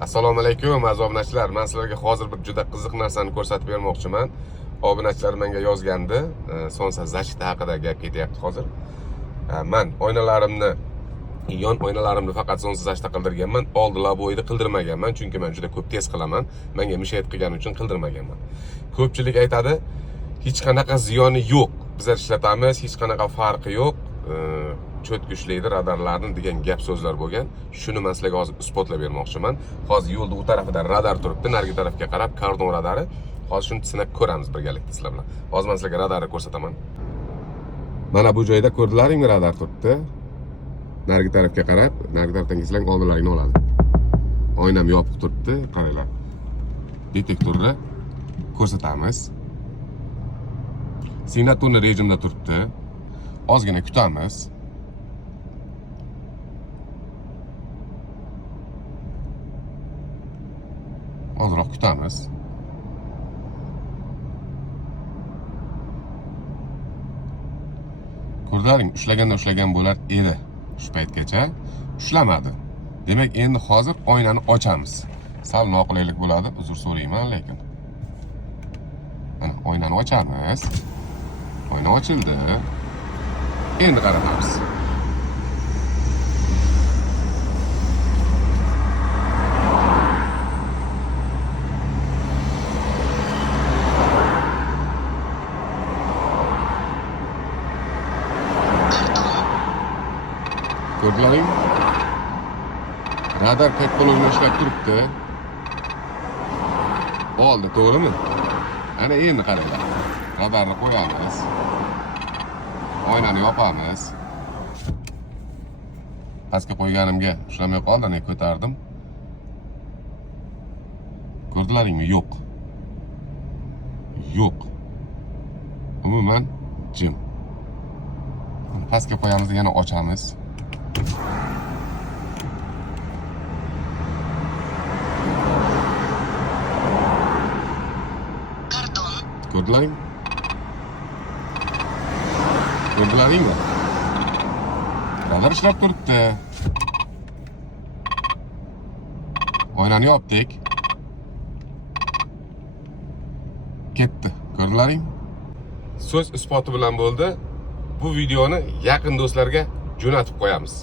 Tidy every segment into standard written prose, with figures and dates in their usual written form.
Assalomu alaykum aziz obunachilar. Men sizlarga hozir bir juda qiziq narsani ko'rsatib bermoqchiman. Obunachilar menga yozgandi. Sonsa zachta haqida gap ketyapti hozir. Men oynalarimni, yon oynalarimni faqat sonsa zachta qildirganman. Oldi laboyni qildirmaganman, chunki men juda ko'p tez qilaman. Menga mishet qilgani uchun qildirmaganman. Ko'pchilik aytadi, hech qanaqa ziyoni yo'q. Bizlar ishlatamiz, hech qanaqa farqi yo'q. Cho'tkuchlaydi radarlarni degan gap so'zlar bo'lgan. Shuni men sizlarga hozir isbotlab bermoqchiman. Hozir yo'lda u tarafida radar turibdi, narigi tarafga qarab kordon radari. Hozir shuni sinab ko'ramiz birgalikda sizlar bilan. Hozir men sizlarga radarni ko'rsataman. Mana bu joyda ko'rdilaringmi, radar turibdi. Narigi tarafga qarab, narigi tarafdan kelsang oldinlaringni oladi. Oynam yopiq turibdi, qaranglar. Detektorni ko'rsatamiz. Signaturni rejimda turibdi. Ozgina kutamiz. Ozroq kutamiz. Ko'rdilaring, ushlagan bo'lar edi shu paytgacha. Ushlamadi. Demak, endi hozir oynani ochamiz. Sal noqulaylik bo'ladi, uzr so'rayman, lekin. Mana oynani ochamiz. Oyna ochildi. Endi qaraymiz. Ko'rdilaring? Radar teknologiyani ishlab turibdi. Oldi, to'g'rimi? Ana endi qaranglar. Radarni qo'yamiz. Oynani yopamiz. Pastga qo'yganimga ushlamay qoldi, ana ko'tardim. Ko'rdilaringmi? Yo'q. Yo'q. Umuman jim. Pastga qo'yamiz, yana ochamiz. Ko'rdilaring? Ko'rdilaringmi? Radar ishlab turibdi. Oynani yopdik. Ketdi. Ko'rdilaring? So'z isboti bilan bo'ldi. Bu videoni yaqin do'stlarga jo'natib qo'yamiz.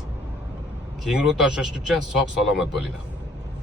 Keyingi o'ta tashlashguncha sog' salomat bo'linglar.